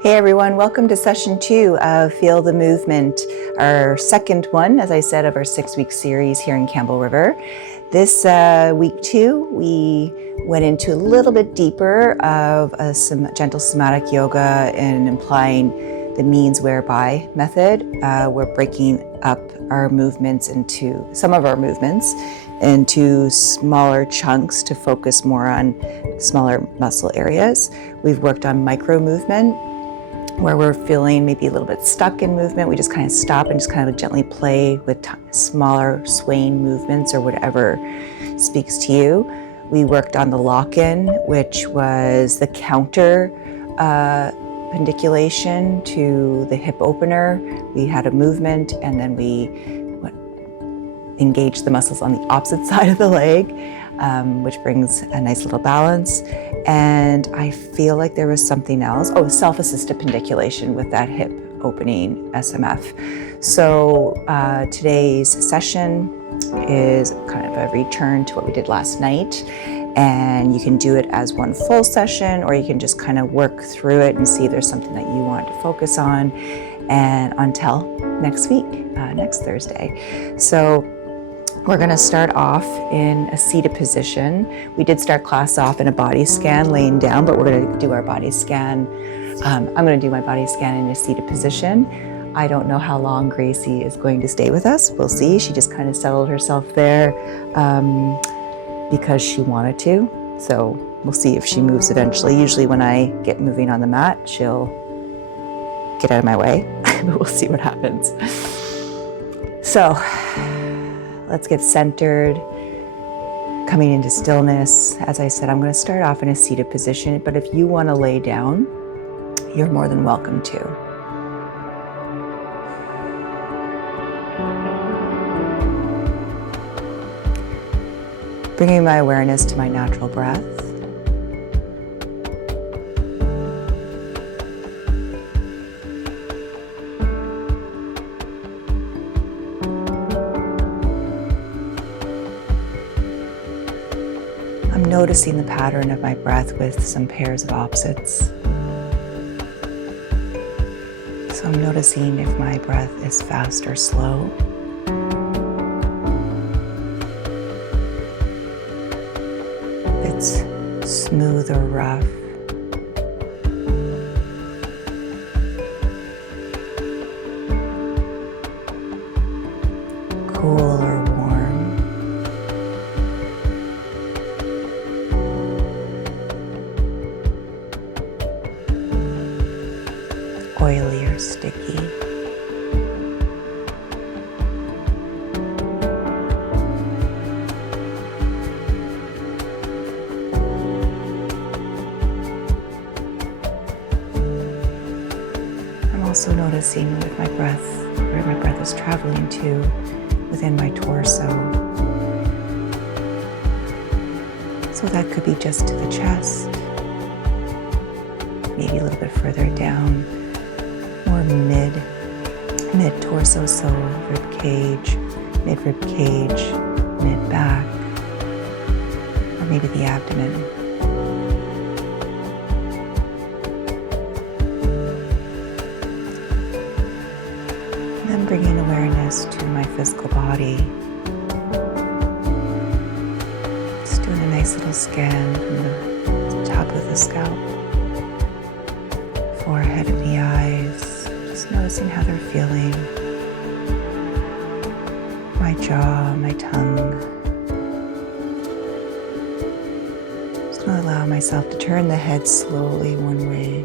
Hey everyone, welcome to session 2 of Feel the Movement, our second one, as I said, of our 6-week series here in Campbell River. This week 2, we went into a little bit deeper of some gentle somatic yoga and implying the means whereby method. We're breaking up our movements into smaller chunks to focus more on smaller muscle areas. We've worked on micro movement, where we're feeling maybe a little bit stuck in movement. We just kind of stop and just kind of gently play with smaller swaying movements or whatever speaks to you. We worked on the lock-in, which was the counter pendiculation to the hip opener. We had a movement and then we engaged the muscles on the opposite side of the leg, which brings a nice little balance. And I feel like there was something else. Oh, self-assisted pendiculation with that hip opening SMF. So today's session is kind of a return to what we did last night. And you can do it as one full session, or you can just kind of work through it and see if there's something that you want to focus on. And until next week, next Thursday. So we're going to start off in a seated position. We did start class off in a body scan laying down, but we're going to do our body scan. I'm going to do my body scan in a seated position. I don't know how long Gracie is going to stay with us. We'll see. She just kind of settled herself there because she wanted to. So we'll see if she moves eventually. Usually when I get moving on the mat, she'll get out of my way, but we'll see what happens. So let's get centered, coming into stillness. As I said, I'm going to start off in a seated position, but if you want to lay down, you're more than welcome to. Bringing my awareness to my natural breath. I'm noticing the pattern of my breath with some pairs of opposites. So I'm noticing if my breath is fast or slow. If it's smooth or rough. Cool or warm. Oily or sticky. I'm also noticing with my breath, where my breath is traveling to within my torso. So that could be just to the chest, maybe a little bit further down. Or mid torso, so rib cage, mid rib cage, mid back, or maybe the abdomen. And then bringing awareness to my physical body. Just doing a nice little scan from the top of the scalp, forehead and the eyes. Noticing how they're feeling, my jaw, my tongue. Just going to allow myself to turn the head slowly one way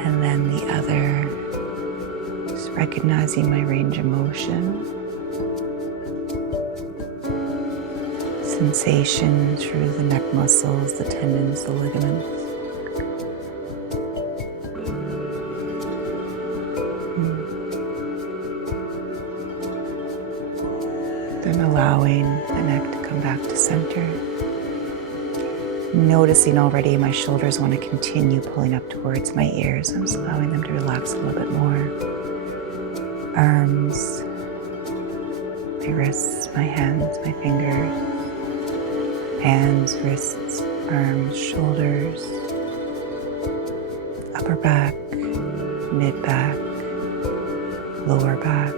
and then the other. Just recognizing my range of motion. Sensation through the neck muscles, the tendons, the ligaments. Then allowing the neck to come back to center. Noticing already my shoulders want to continue pulling up towards my ears. I'm just allowing them to relax a little bit more. Arms, my wrists, my hands, my fingers. Hands, wrists, arms, shoulders. upper back, mid back, lower back.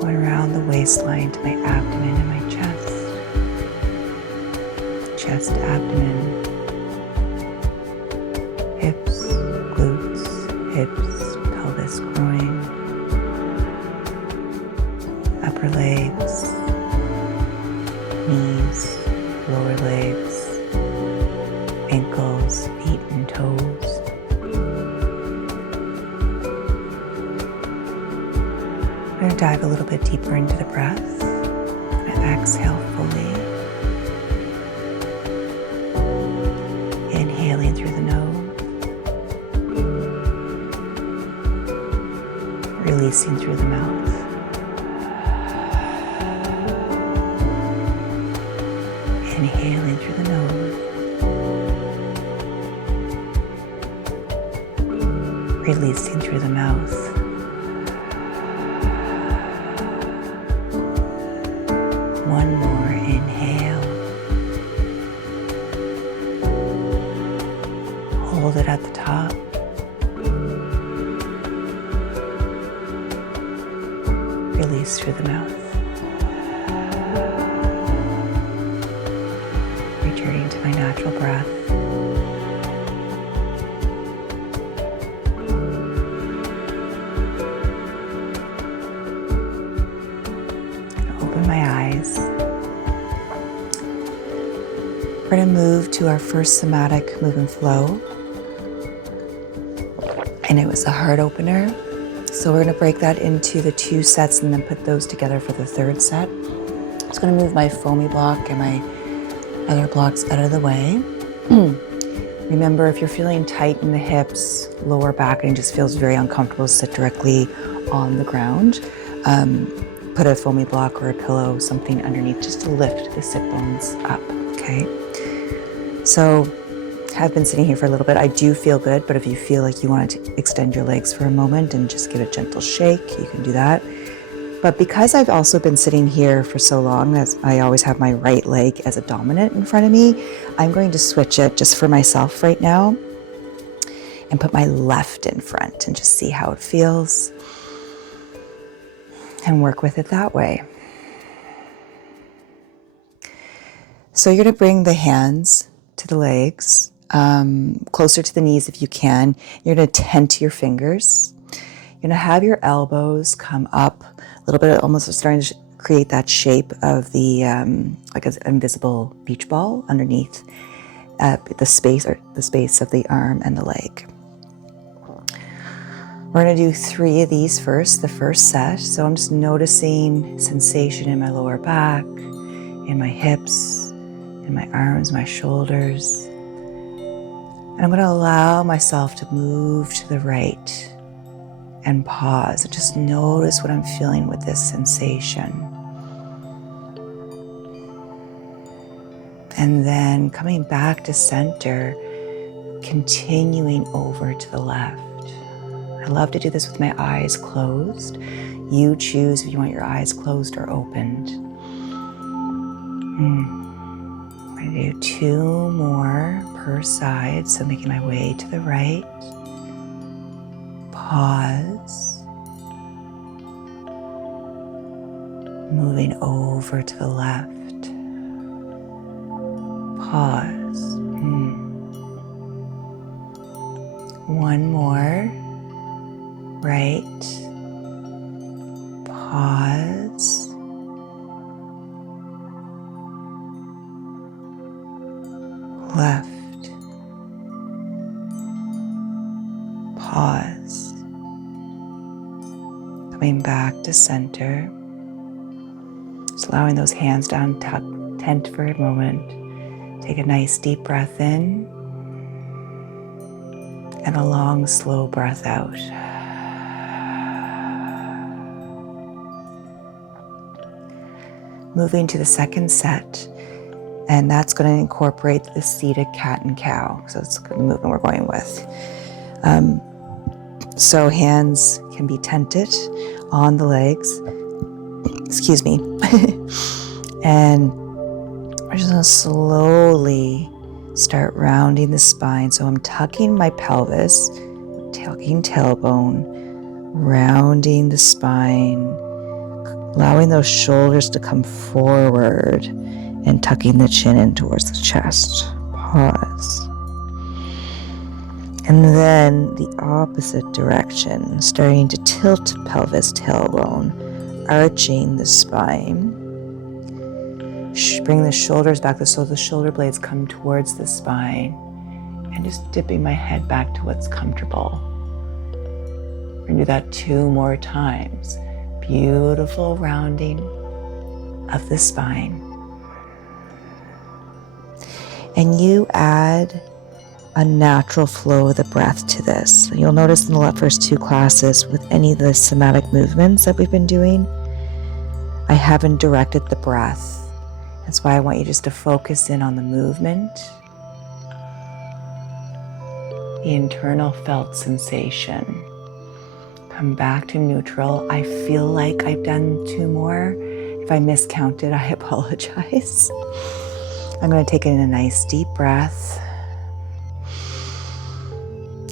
Going around the waistline to my abdomen and my chest. Chest, abdomen, hips, glutes, hips, pelvis, groin, upper legs, knees, lower legs, ankles, feet and toes. I'm going to dive a little bit deeper into the breath. And exhale fully. Inhaling through the nose. Releasing through the mouth. Inhaling through the nose. Releasing through the mouth. One more inhale. Hold it at the top. Release through the mouth. Returning to my natural breath. Open my eyes. We're going to move to our first somatic move and flow. And it was a heart opener. So we're going to break that into the 2 sets and then put those together for the 3rd set. I'm just going to move my foamy block and my other blocks out of the way. Remember, if you're feeling tight in the hips, lower back, and it just feels very uncomfortable, sit directly on the ground. Put a foamy block or a pillow, something underneath, just to lift the sit bones up, okay? So, have been sitting here for a little bit. I do feel good, but if you feel like you want to extend your legs for a moment and just give a gentle shake, you can do that. But because I've also been sitting here for so long, as I always have my right leg as a dominant in front of me, I'm going to switch it just for myself right now and put my left in front and just see how it feels and work with it that way. So you're going to bring the hands to the legs, closer to the knees if you can. You're going to tent your fingers. You're going to have your elbows come up a little bit, almost starting to create that shape of the like an invisible beach ball underneath the space of the arm and the leg. We're going to do 3 of these first, the first set. So I'm just noticing sensation in my lower back, in my hips, in my arms, my shoulders. And I'm going to allow myself to move to the right and pause and just notice what I'm feeling with this sensation. And then coming back to center, continuing over to the left. I love to do this with my eyes closed. You choose if you want your eyes closed or opened. I'm going to do 2 more per side. So making my way to the right. Pause. Moving over to the left. Pause. 1 more. Right. Pause. Left. Pause. Coming back to center. Just allowing those hands down, tent for a moment. Take a nice deep breath in and a long, slow breath out. Moving to the second set, and that's going to incorporate the seated cat and cow. So it's the movement we're going with. So hands can be tented on the legs. Excuse me. And we're just going to slowly Start rounding the spine. So I'm tucking my pelvis, tucking tailbone, rounding the spine, allowing those shoulders to come forward and tucking the chin in towards the chest. Pause. And then the opposite direction, starting to tilt pelvis, tailbone, arching the spine. Bring the shoulders back so the shoulder blades come towards the spine, and just dipping my head back to what's comfortable. We're gonna do that 2 more times. Beautiful rounding of the spine. And you add a natural flow of the breath to this. You'll notice in the first 2 classes with any of the somatic movements that we've been doing, I haven't directed the breath. That's why I want you just to focus in on the movement, the internal felt sensation. Come back to neutral. I feel like I've done 2 more. If I miscounted, I apologize. I'm going to take in a nice deep breath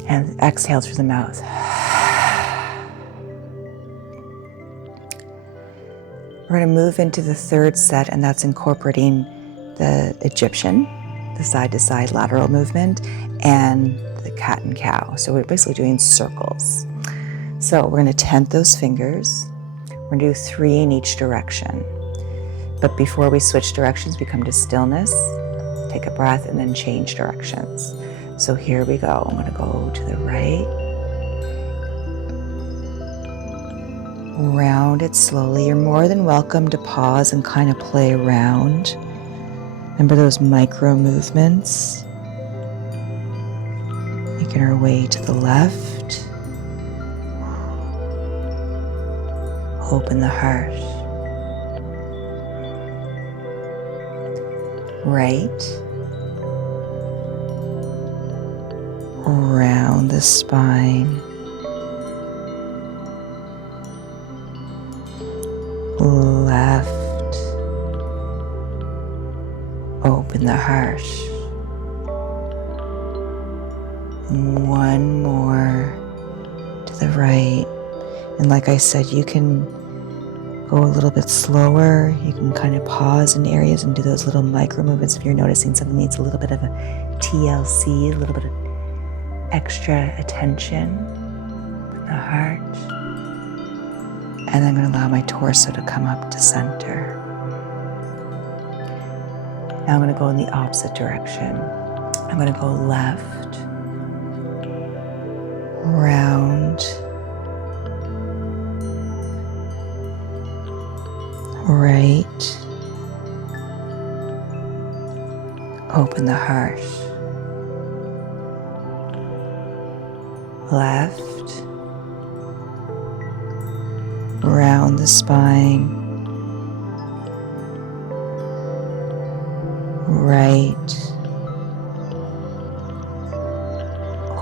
and exhale through the mouth. We're going to move into the 3rd set, and that's incorporating the Egyptian, the side-to-side lateral movement, and the cat and cow. So we're basically doing circles. So we're going to tent those fingers. We're going to do 3 in each direction. But before we switch directions, we come to stillness, take a breath, and then change directions. So here we go. I'm going to go to the right. Round it slowly. You're more than welcome to pause and kind of play around. Remember those micro movements. Making our way to the left. Open the heart. Right. Round the spine. Left. Open the heart. 1 more to the right. And like I said, you can go a little bit slower. You can kind of pause in areas and do those little micro movements if you're noticing something needs a little bit of a TLC, a little bit of extra attention. Open the heart. And I'm going to allow my torso to come up to center. Now I'm going to go in the opposite direction. I'm going to go left, round, right, open the heart, left, round the spine, right,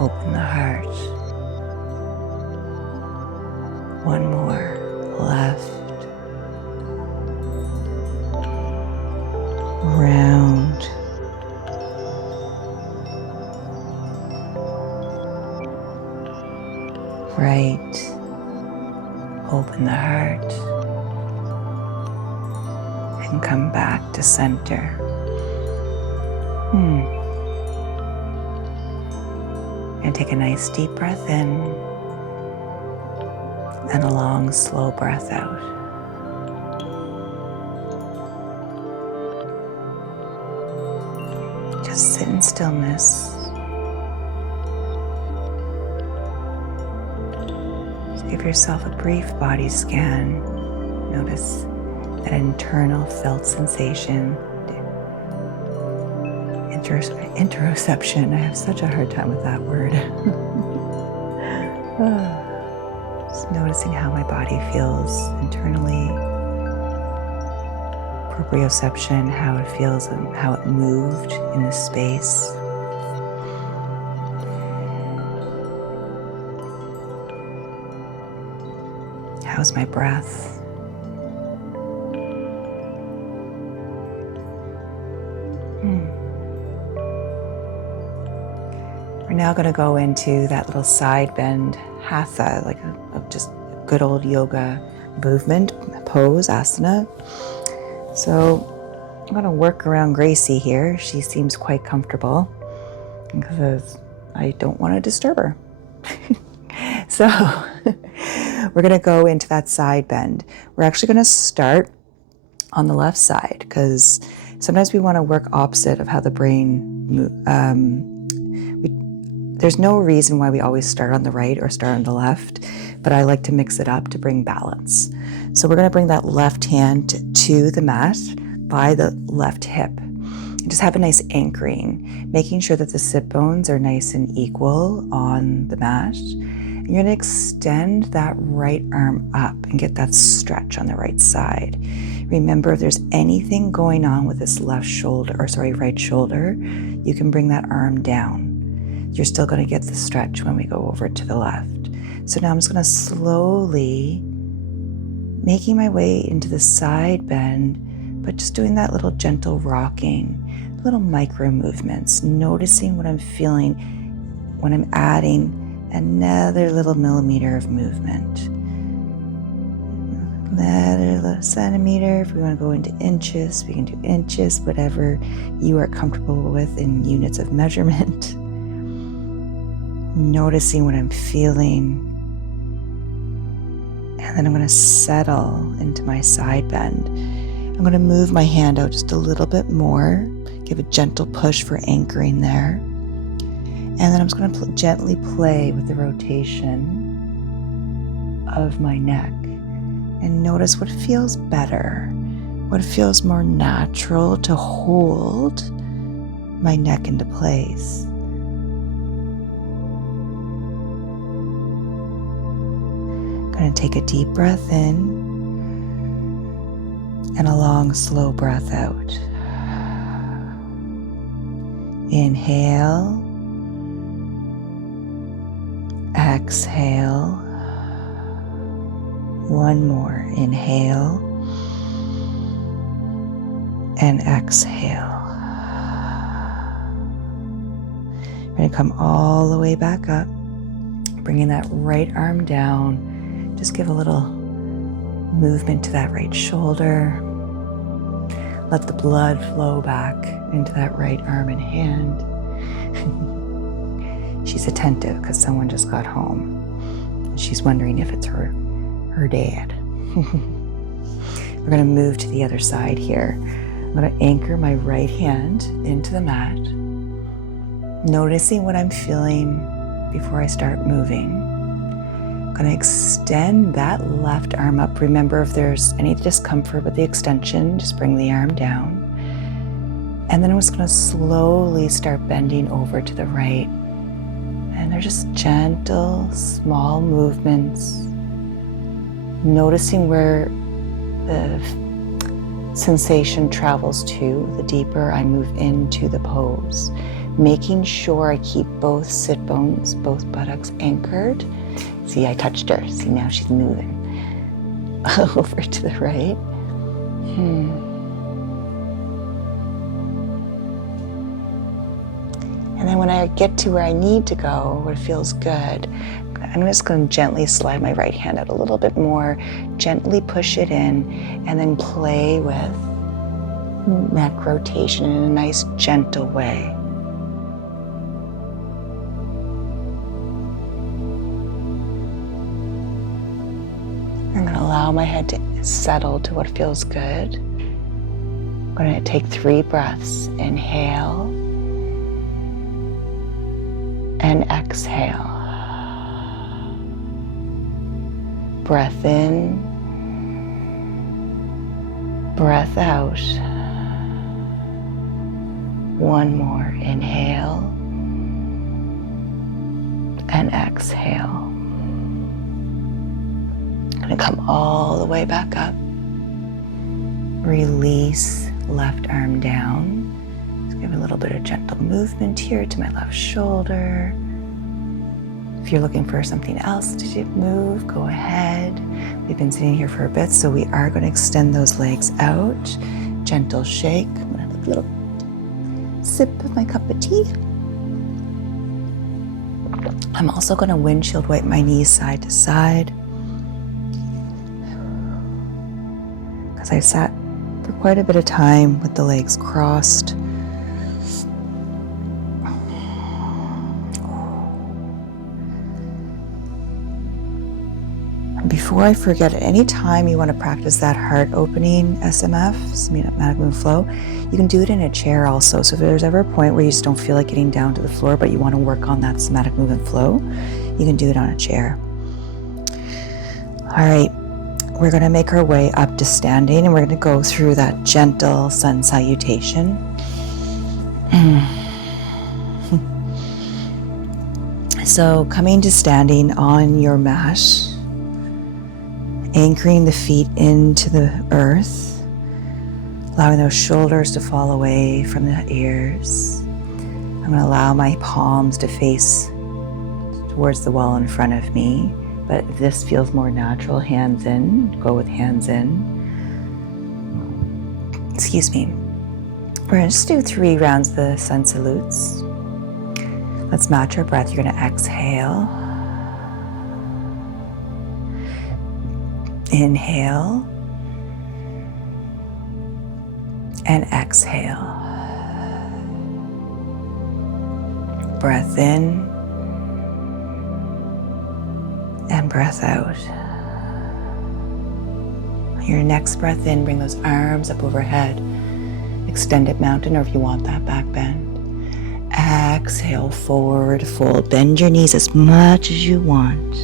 open the heart. 1 more, left, round, right, open the heart, and come back to center. And take a nice deep breath in and a long, slow breath out. Just sit in stillness. Just give yourself a brief body scan. Notice that internal felt sensation. Interoception. I have such a hard time with that word. Just noticing how my body feels internally. Proprioception, how it feels and how it moved in the space. How's my breath? We're now going to go into that little side bend Hatha, like a just good old yoga movement, pose, asana. So I'm going to work around Gracie here. She seems quite comfortable because I don't want to disturb her. So we're going to go into that side bend. We're actually going to start on the left side because sometimes we want to work opposite of how the brain moves. There's no reason why we always start on the right or start on the left, but I like to mix it up to bring balance. So we're going to bring that left hand to the mat by the left hip. And just have a nice anchoring, making sure that the sit bones are nice and equal on the mat. And you're going to extend that right arm up and get that stretch on the right side. Remember, if there's anything going on with this right shoulder, you can bring that arm down. You're still going to get the stretch when we go over to the left. So now I'm just going to slowly making my way into the side bend, but just doing that little gentle rocking, little micro movements, noticing what I'm feeling when I'm adding another little millimeter of movement. Another little centimeter. If we want to go into inches, we can do inches, whatever you are comfortable with in units of measurement. Noticing what I'm feeling. And then I'm going to settle into my side bend. I'm going to move my hand out just a little bit more, give a gentle push for anchoring there. And then I'm just going to gently play with the rotation of my neck and notice what feels better, what feels more natural to hold my neck into place. Going to take a deep breath in and a long, slow breath out. Inhale, exhale. One more. Inhale and exhale. We're going to come all the way back up, bringing that right arm down. Just give a little movement to that right shoulder. Let the blood flow back into that right arm and hand. She's attentive because someone just got home. She's wondering if it's her dad. We're going to move to the other side here. I'm going to anchor my right hand into the mat, noticing what I'm feeling before I start moving. I'm going to extend that left arm up. Remember, if there's any discomfort with the extension, just bring the arm down. And then I'm just going to slowly start bending over to the right. And they're just gentle, small movements. Noticing where the sensation travels to, the deeper I move into the pose. Making sure I keep both sit bones, both buttocks anchored. See, I touched her. See, now she's moving over to the right. And then when I get to where I need to go, where it feels good, I'm just going to gently slide my right hand out a little bit more, gently push it in, and then play with neck rotation in a nice, gentle way. I'm going to allow my head to settle to what feels good. I'm going to take 3 breaths. Inhale and exhale. Breath in, breath out. One more. Inhale and exhale. I'm going to come all the way back up. Release left arm down. Just give a little bit of gentle movement here to my left shoulder. If you're looking for something else to move, go ahead. We've been sitting here for a bit, so we are going to extend those legs out. Gentle shake. I'm going to have a little sip of my cup of tea. I'm also going to windshield wipe my knees side to side, because I sat for quite a bit of time with the legs crossed. And before I forget, at any time you want to practice that heart opening SMF, somatic movement flow, you can do it in a chair also. So if there's ever a point where you just don't feel like getting down to the floor, but you want to work on that somatic movement flow, you can do it on a chair. All right, we're going to make our way up to standing, and we're going to go through that gentle sun salutation. So coming to standing on your mat, anchoring the feet into the earth, allowing those shoulders to fall away from the ears. I'm going to allow my palms to face towards the wall in front of me, but if this feels more natural, hands in, go with hands in. Excuse me. We're going to just do 3 rounds of the sun salutes. Let's match our breath. You're going to exhale. Inhale. And exhale. Breath in and breath out. Your next breath in, bring those arms up overhead. Extended mountain, or if you want that, back bend. Exhale, forward fold. Bend your knees as much as you want.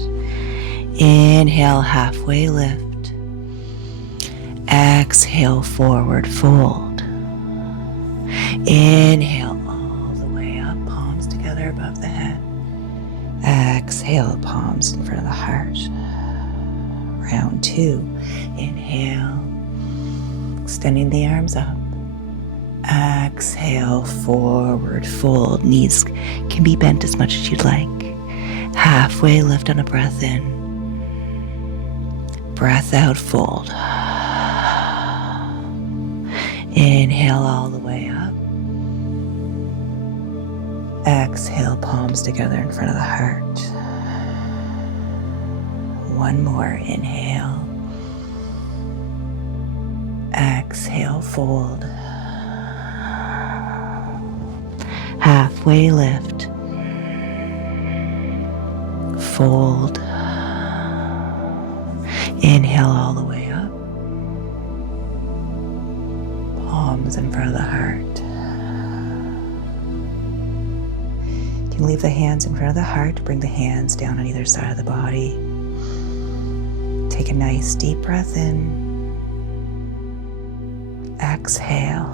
Inhale, halfway lift. Exhale, forward fold. Inhale all the way up, palms together above the head. Exhale, palms in front of the heart. Round 2. Inhale, extending the arms up. Exhale, forward fold. Knees can be bent as much as you'd like. Halfway lift on a breath in. Breath out, fold. Inhale all the way up. Exhale, palms together in front of the heart. One more. Inhale. Exhale, fold. Halfway lift. Fold. Inhale all the way up. Palms in front of the heart. You can leave the hands in front of the heart. Bring the hands down on either side of the body. Take a nice deep breath in. Exhale.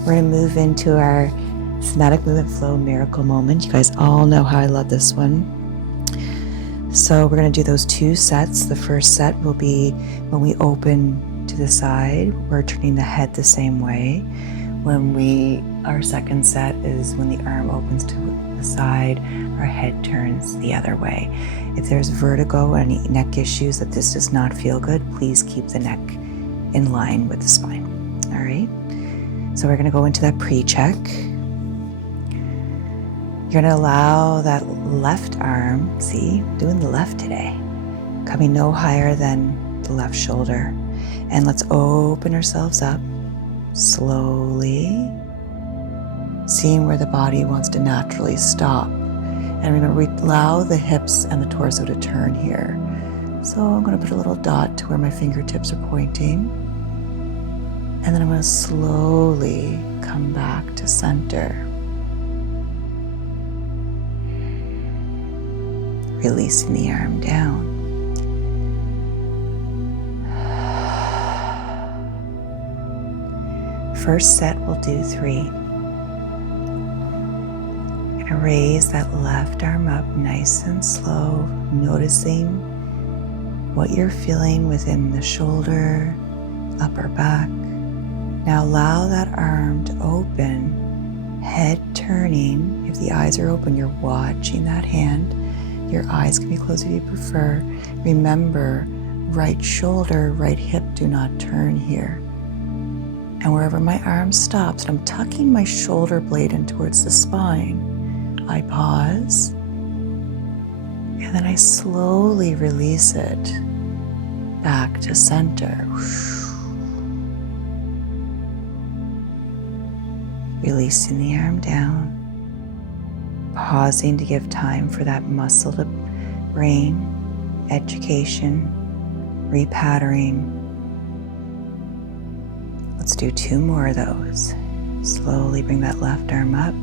We're going to move into our somatic movement flow miracle moment. You guys all know how I love this one. So we're going to do those 2 sets. The first set will be when we open to the side, we're turning the head the same way. Our second set is when the arm opens to the side, our head turns the other way. If there's vertigo or any neck issues that this does not feel good, please keep the neck in line with the spine. All right. So we're going to go into that pre-check. You're going to allow that left arm, see, doing the left today, coming no higher than the left shoulder. And let's open ourselves up slowly, seeing where the body wants to naturally stop. And remember, we allow the hips and the torso to turn here. So I'm going to put a little dot to where my fingertips are pointing. And then I'm going to slowly come back to center. Releasing the arm down. First set, we'll do 3. You're gonna raise that left arm up nice and slow, noticing what you're feeling within the shoulder, upper back. Now allow that arm to open, head turning. If the eyes are open, you're watching that hand. Your eyes can be closed if you prefer. Remember, right shoulder, right hip do not turn here. And wherever my arm stops, I'm tucking my shoulder blade in towards the spine. I pause, and then I slowly release it back to center. Releasing the arm down, pausing to give time for that muscle to brain, education, repattering. Let's do 2 more of those. Slowly bring that left arm up.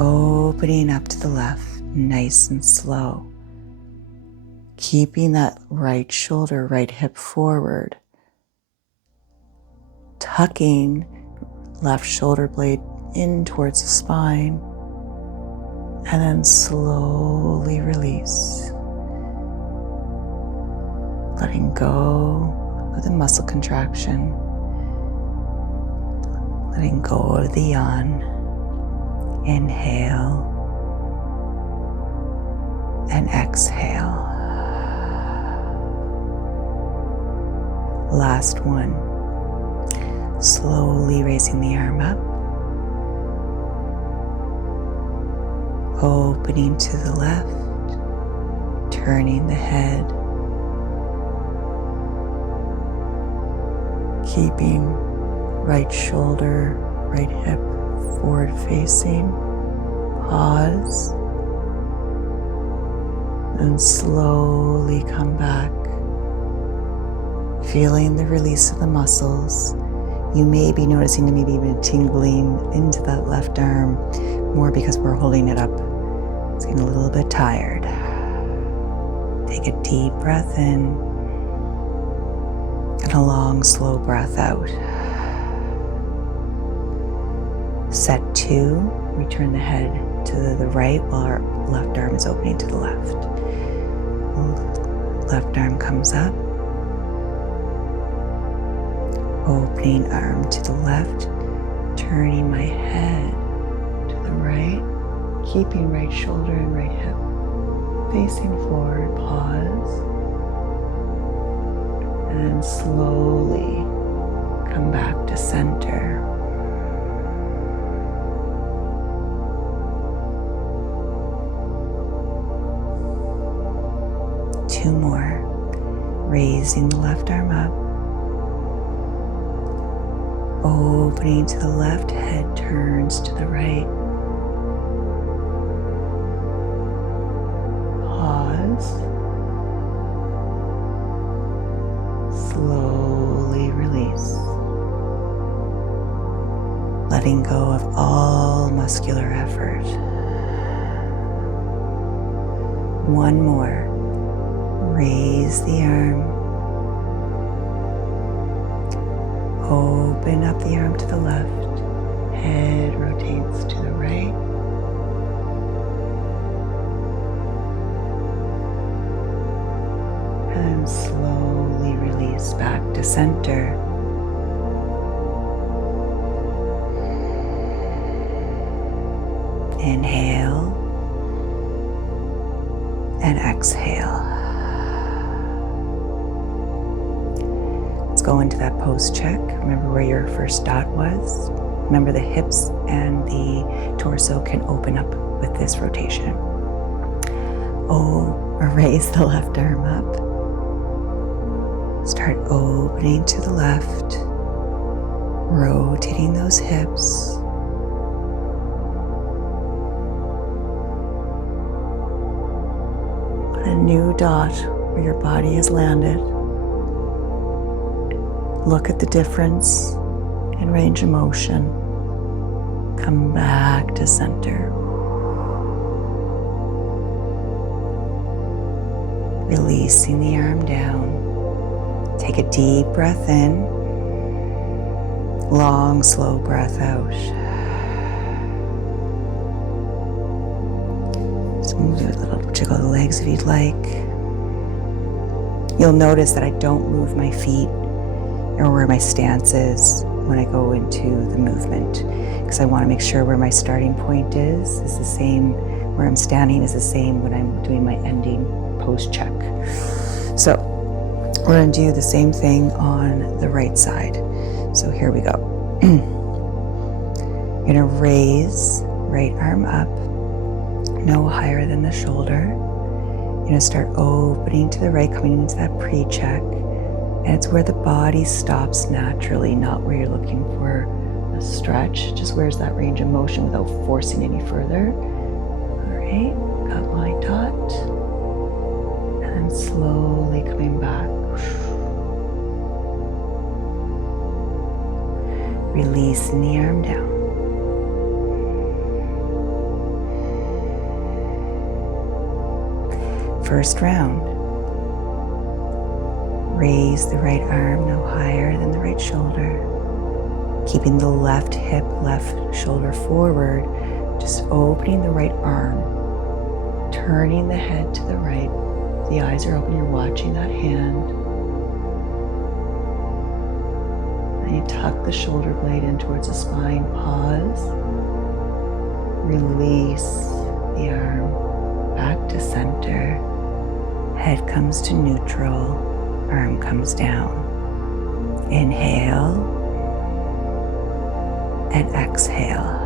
Opening up to the left, nice and slow. Keeping that right shoulder, right hip forward. Tucking left shoulder blade in towards the spine. And then slowly release. Letting go of the muscle contraction. Letting go of the yawn. Inhale and exhale. Last one. Slowly raising the arm up. Opening to the left. Turning the head. Keeping right shoulder, right hip forward facing. Pause. And slowly come back. Feeling the release of the muscles. You may be noticing maybe even tingling into that left arm more because we're holding it up. It's getting a little bit tired. Take a deep breath in and a long, slow breath out. Set 2, we turn the head to the right while our left arm is opening to the left. Left arm comes up. Opening arm to the left, turning my head to the right, keeping right shoulder and right hip facing forward. Pause. And then slowly come back to center. Two more. Raising the left arm up. Opening to the left, head turns to the right. Pause. Slowly release. Letting go of all muscular effort. One more. Raise the arm. Open up the arm to the left. Head rotates to the right. And slowly release back to center. Inhale and exhale. Go into that pose check. Remember where your first dot was. Remember the hips and the torso can open up with this rotation. Raise the left arm up. Start opening to the left, rotating those hips. Put a new dot where your body has landed. Look at the difference in range of motion. Come back to center. Releasing the arm down. Take a deep breath in. Long, slow breath out. Just move a little, jiggle the legs if you'd like. You'll notice that I don't move my feet or where my stance is when I go into the movement, because I want to make sure where my starting point is the same, where I'm standing is the same when I'm doing my ending pose check. So We're going to do the same thing on the right side. So here we go. You're going to raise right arm up, no higher than the shoulder. You're going to start opening to the right, coming into that pre-check. And it's where the body stops naturally, not where you're looking for a stretch. Just where's that range of motion without forcing any further. All right, got my dot. And then slowly coming back. Releasing the arm down. First round. Raise the right arm no higher than the right shoulder. Keeping the left hip, left shoulder forward. Just opening the right arm. Turning the head to the right. The eyes are open, you're watching that hand. And you tuck the shoulder blade in towards the spine. Pause. Release the arm back to center. Head comes to neutral. Arm comes down. Inhale and exhale.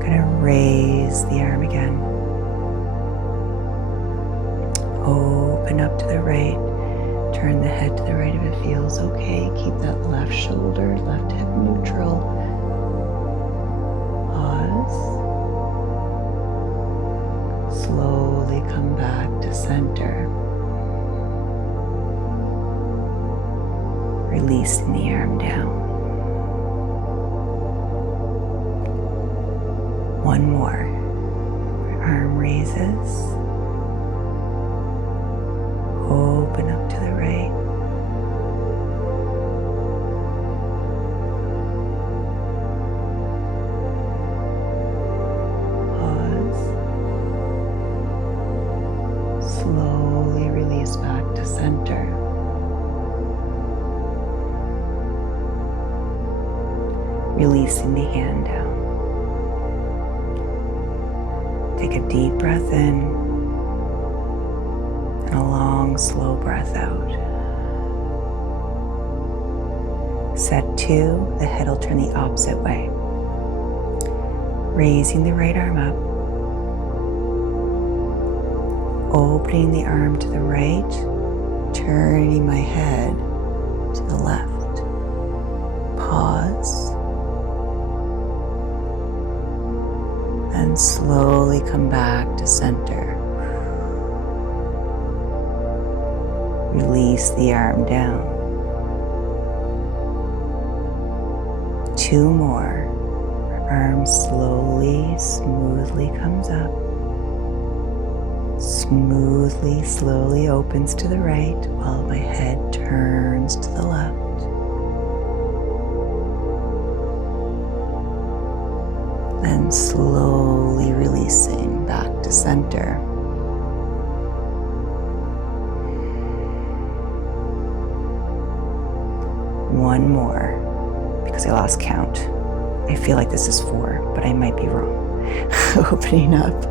Gonna raise the arm again. Open up to the right. Turn the head to the right if it feels okay. Keep that left shoulder, left hip neutral. Pause. Slowly come back to center. Releasing the arm down. One more. Arm raises. Open up to the right. Pause. Slowly release back to center. Releasing the hand down. Take a deep breath in and a long, slow breath out. Set 2, the head will turn the opposite way. Raising the right arm up. Opening the arm to the right, turning my head to the left. Pause. And slowly come back to center. Release the arm down. 2 more. Arm slowly, smoothly comes up. Smoothly, slowly opens to the right while my head turns to the left. Then slowly releasing back to center. One more, because I lost count. I feel like this is 4, but I might be wrong. Opening up.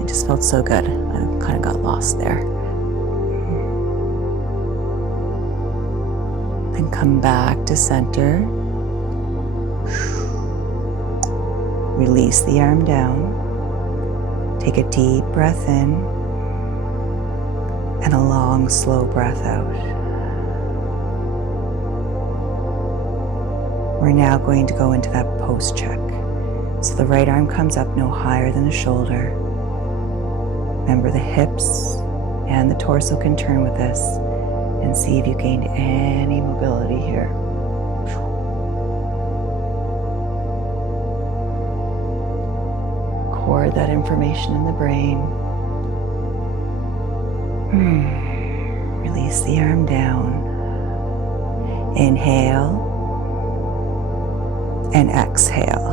It just felt so good. I kind of got lost there. Then come back to center. Release the arm down. Take a deep breath in and a long, slow breath out. We're now going to go into that post check. So the right arm comes up no higher than the shoulder. Remember, the hips and the torso can turn with this, and see if you gained any mobility here. Record that information in the brain. Release the arm down. Inhale and exhale.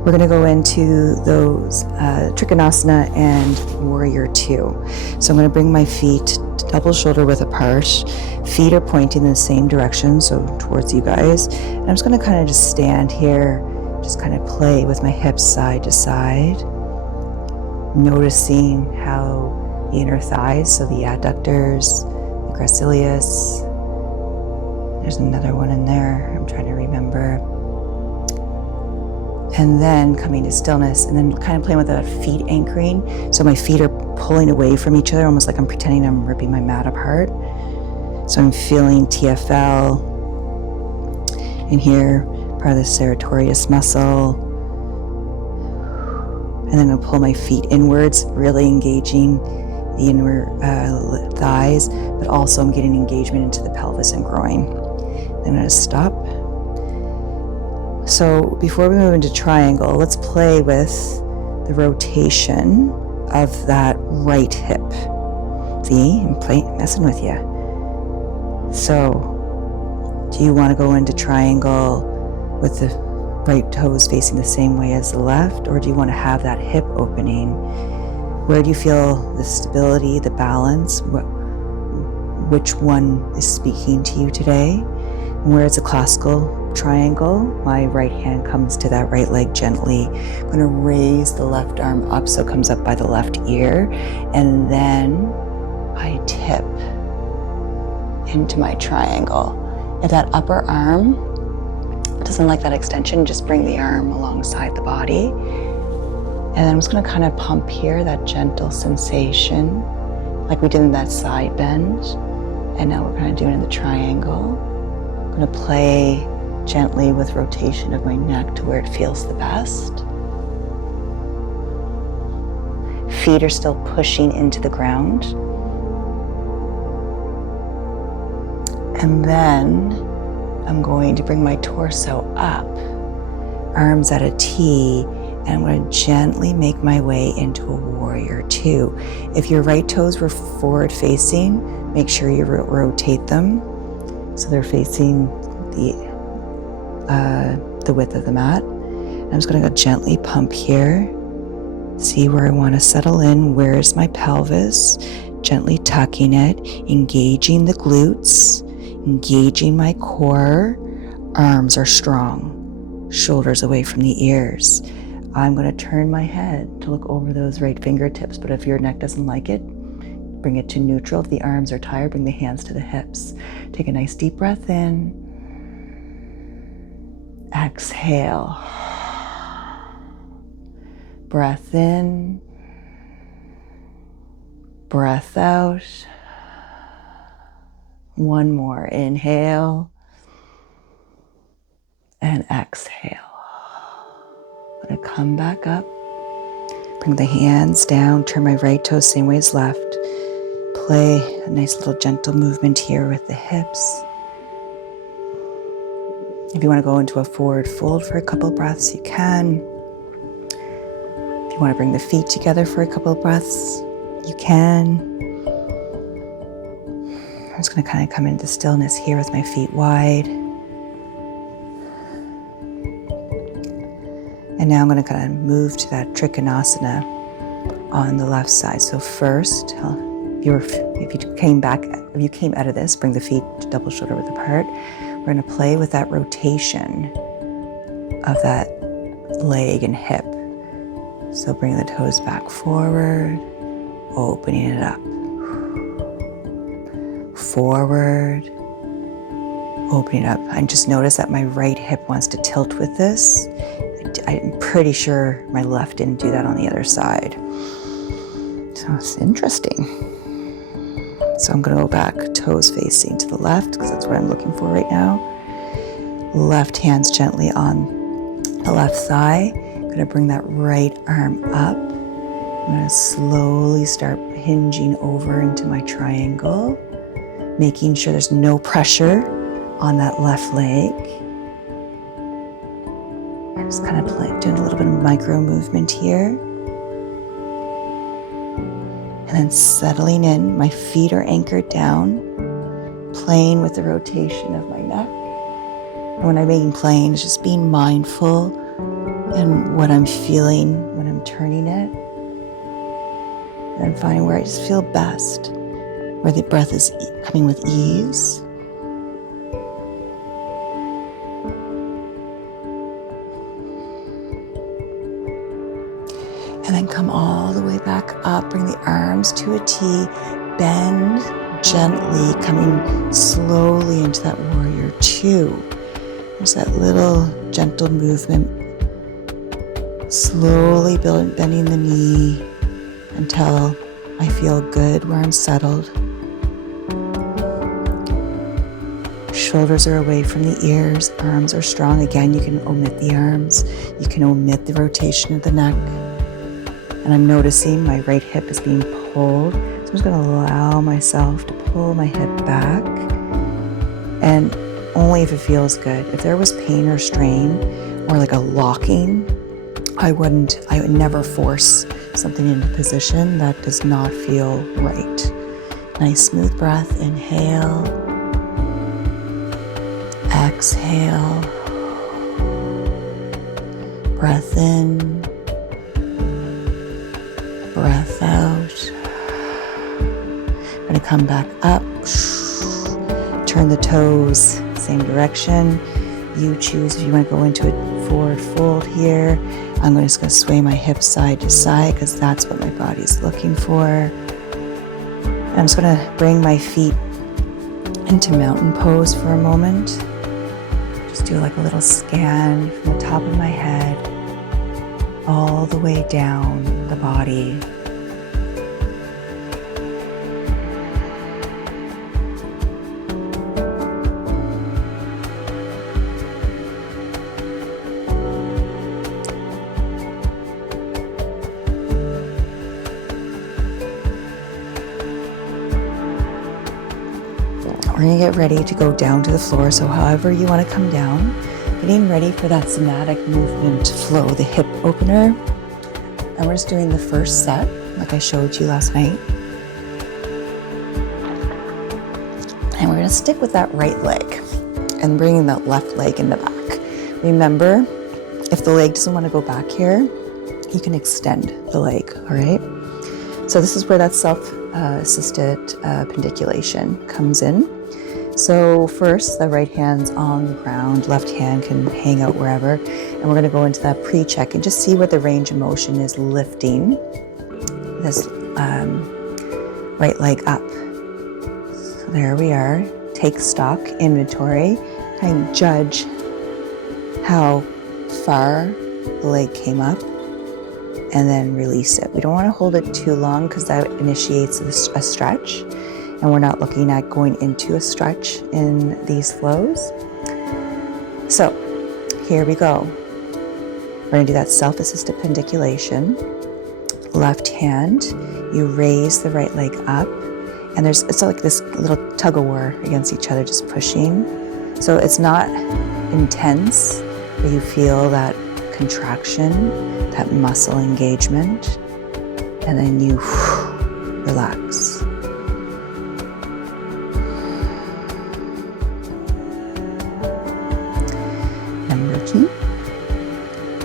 We're going to go into those Trikonasana and Warrior 2. So I'm going to bring my feet double shoulder width apart. Feet are pointing in the same direction, so towards you guys. And I'm just going to kind of just stand here, just kind of play with my hips side to side. Noticing how the inner thighs, so the adductors, the gracilis, there's another one in there, I'm trying to remember. And then coming to stillness, and then kind of playing with that feet anchoring. So my feet are pulling away from each other, almost like I'm pretending I'm ripping my mat apart. So I'm feeling TFL in here, part of the serratorius muscle. And then I'll pull my feet inwards, really engaging the inner thighs, but also I'm getting engagement into the pelvis and groin. Then I'm going to stop. So before we move into triangle, let's play with the rotation of that right hip. See, I'm messing with you. So, do you want to go into triangle with the right toes facing the same way as the left, or do you want to have that hip opening? Where do you feel the stability, the balance? Which one is speaking to you today? And where it's a classical triangle, my right hand comes to that right leg gently. I'm going to raise the left arm up so it comes up by the left ear, and then I tip into my triangle. If that upper arm doesn't like that extension, just bring the arm alongside the body. And then I'm just going to kind of pump here, that gentle sensation, like we did in that side bend. And now we're kind of doing it in the triangle. I'm going to play gently with rotation of my neck to where it feels the best. Feet are still pushing into the ground. And then I'm going to bring my torso up, arms at a T, and I'm going to gently make my way into a warrior two. If your right toes were forward facing, make sure you rotate them so they're facing the width of the mat. And I'm just going to go gently pump here. See where I want to settle in. Where is my pelvis? Gently tucking it, engaging the glutes, engaging my core. Arms are strong, shoulders away from the ears. I'm going to turn my head to look over those right fingertips, but if your neck doesn't like it, bring it to neutral. If the arms are tired, bring the hands to the hips. Take a nice deep breath in. Exhale. Breath in. Breath out. One more. Inhale. And exhale. I'm going to come back up. Bring the hands down. Turn my right toe same way as left. Play a nice little gentle movement here with the hips. If you want to go into a forward fold for a couple breaths, you can. If you want to bring the feet together for a couple breaths, you can. I'm just going to kind of come into stillness here with my feet wide. And now I'm going to kind of move to that Trikonasana on the left side. So first, if you came out of this, bring the feet double shoulder width apart. We're going to play with that rotation of that leg and hip. So bring the toes back forward, opening it up. Forward, opening up. I just noticed that my right hip wants to tilt with this. I'm pretty sure my left didn't do that on the other side. So it's interesting. So I'm going to go back, toes facing to the left, because that's what I'm looking for right now. Left hand's gently on the left thigh. I'm going to bring that right arm up. I'm going to slowly start hinging over into my triangle, making sure there's no pressure on that left leg. I'm just kind of doing a little bit of micro movement here. And then settling in, my feet are anchored down, playing with the rotation of my neck. And when I mean playing, it's just being mindful and what I'm feeling when I'm turning it. And finding where I just feel best, where the breath is coming with ease. And then come all the way back arms to a T, bend gently, coming slowly into that warrior two. There's that little gentle movement, slowly bending the knee until I feel good where I'm settled. Shoulders are away from the ears, arms are strong. Again, you can omit the arms, you can omit the rotation of the neck. And I'm noticing my right hip is being pulled. So I'm just going to allow myself to pull my hip back, and only if it feels good. If there was pain or strain or like a locking, I would never force something into position that does not feel right. Nice smooth breath, inhale, exhale, breath in, breath out. I'm going to come back up, turn the toes same direction. You choose if you want to go into a forward fold here. I'm just going to sway my hips side to side because that's what my body's looking for. And I'm just going to bring my feet into mountain pose for a moment. Just do like a little scan from the top of my head all the way down the body. We're going to get ready to go down to the floor, so however you want to come down, getting ready for that somatic movement flow, the hip opener. And we're just doing the first set, like I showed you last night. And we're going to stick with that right leg and bringing that left leg in the back. Remember, if the leg doesn't want to go back here, you can extend the leg, all right? So this is where that self-assisted pendiculation comes in. So first, the right hand's on the ground, left hand can hang out wherever, and we're going to go into that pre-check and just see what the range of motion is lifting this right leg up. So there we are. Take stock, inventory, and judge how far the leg came up, and then release it. We don't want to hold it too long because that initiates a stretch. And we're not looking at going into a stretch in these flows. So here we go. We're going to do that self-assisted pendiculation. Left hand, you raise the right leg up, and it's like this little tug of war against each other, just pushing. So it's not intense, but you feel that contraction, that muscle engagement, and then you relax.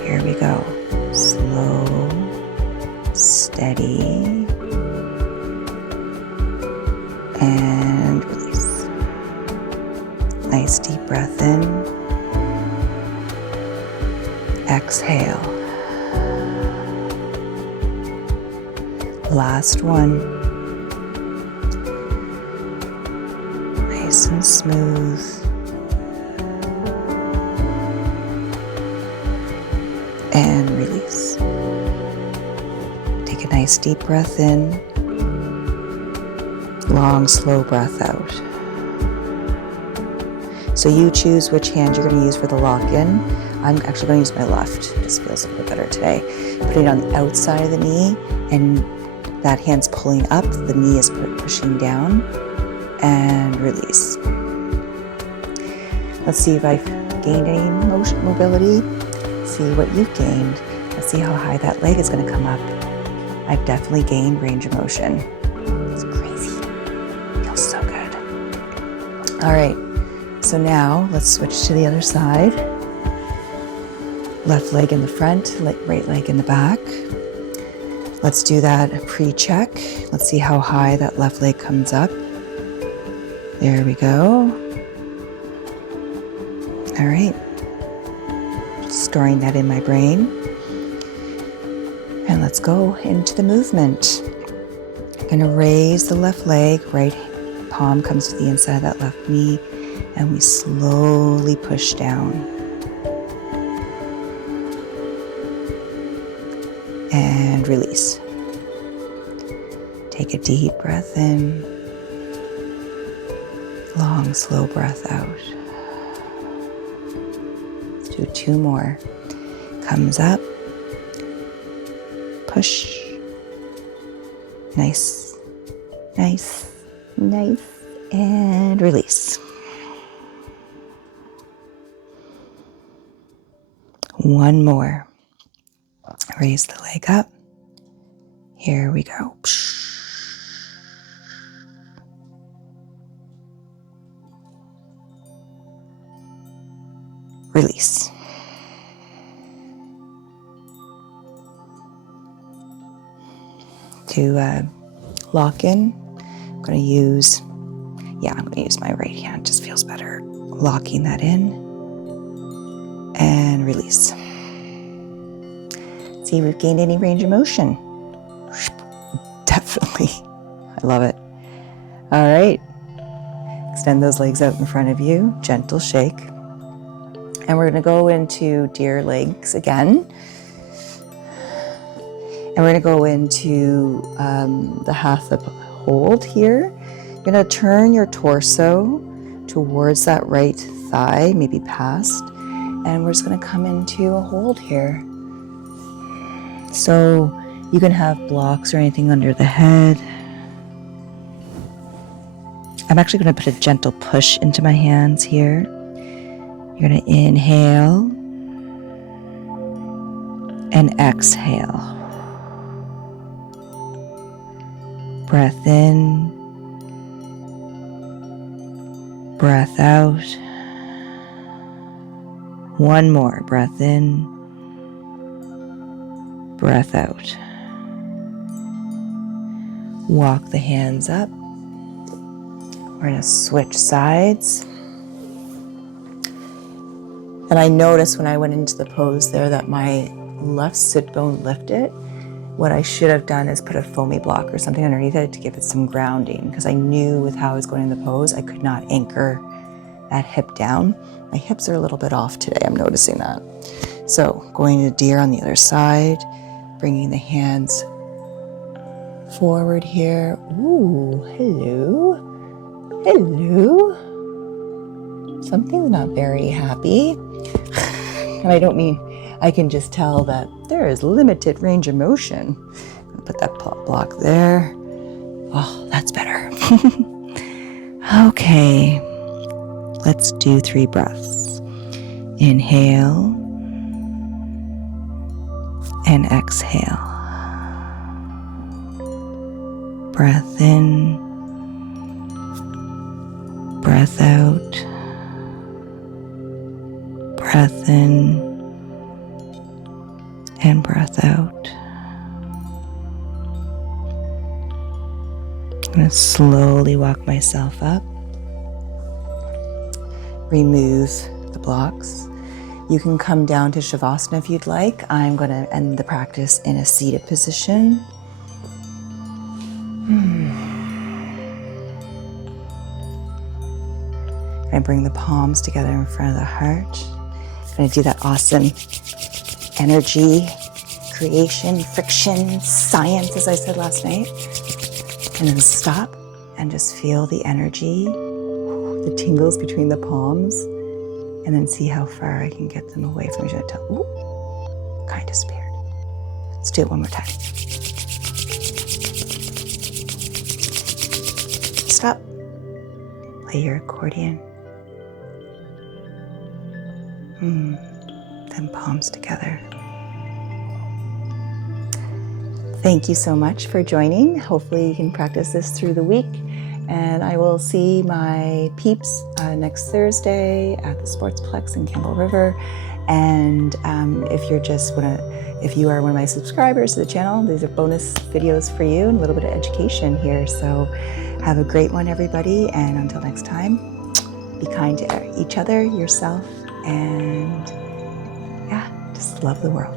Here we go. Slow, steady, and release. Nice deep breath in. Exhale. Last one. Nice and smooth. And release. Take a nice deep breath in. Long, slow breath out. So you choose which hand you're going to use for the lock-in. I'm actually going to use my left. It just feels a little bit better today. Put it on the outside of the knee, and that hand's pulling up. The knee is pushing down, and release. Let's see if I've gained any mobility. See what you've gained. Let's see how high that leg is going to come up. I've definitely gained range of motion. It's crazy. Feels so good. All right, so now let's switch to the other side. Left leg in the front, right leg in the back. Let's do that pre-check. Let's see how high that left leg comes up. There we go. All right. Storing that in my brain. And let's go into the movement. We're going to raise the left leg, right palm comes to the inside of that left knee, and we slowly push down. And release. Take a deep breath in. Long, slow breath out. Let's do 2 more. Comes up. Push. Nice, nice, nice. And release. 1 more. Raise the leg up. Here we go. Release. To lock in, I'm going to use my right hand. Just feels better. Locking that in and release. See if we've gained any range of motion. Definitely. I love it. All right. Extend those legs out in front of you. Gentle shake. And we're going to go into deer legs again. And we're going to go into the Hatha hold here. You're going to turn your torso towards that right thigh, maybe past. And we're just going to come into a hold here. So you can have blocks or anything under the head. I'm actually going to put a gentle push into my hands here. You're going to inhale and exhale. Breath in, breath out. 1 more. Breath in, breath out. Walk the hands up. We're going to switch sides. And I noticed when I went into the pose there that my left sit bone lifted. What I should have done is put a foamy block or something underneath it to give it some grounding, because I knew with how I was going in the pose, I could not anchor that hip down. My hips are a little bit off today, I'm noticing that. So going to deer on the other side, bringing the hands forward here. Ooh, hello. Hello. Something's not very happy. And I don't mean, I can just tell that there is limited range of motion. I'm gonna put that block there. Oh, that's better. Okay, let's do 3 breaths. Inhale and exhale. Breath in, breath out. Breath in and breath out. I'm going to slowly walk myself up. Remove the blocks. You can come down to Shavasana if you'd like. I'm going to end the practice in a seated position. I bring the palms together in front of the heart. I'm going to do that awesome energy, creation, friction, science, as I said last night. And then stop and just feel the energy, the tingles between the palms, and then see how far I can get them away from each other. Ooh, kind of disappeared. Let's do it one more time. Stop. Play your accordion. Then palms together. Thank you so much for joining. Hopefully you can practice this through the week. And I will see my peeps next Thursday at the Sportsplex in Campbell River. And if you are one of my subscribers to the channel, these are bonus videos for you and a little bit of education here. So have a great one, everybody. And until next time, be kind to each other, yourself, and just love the world.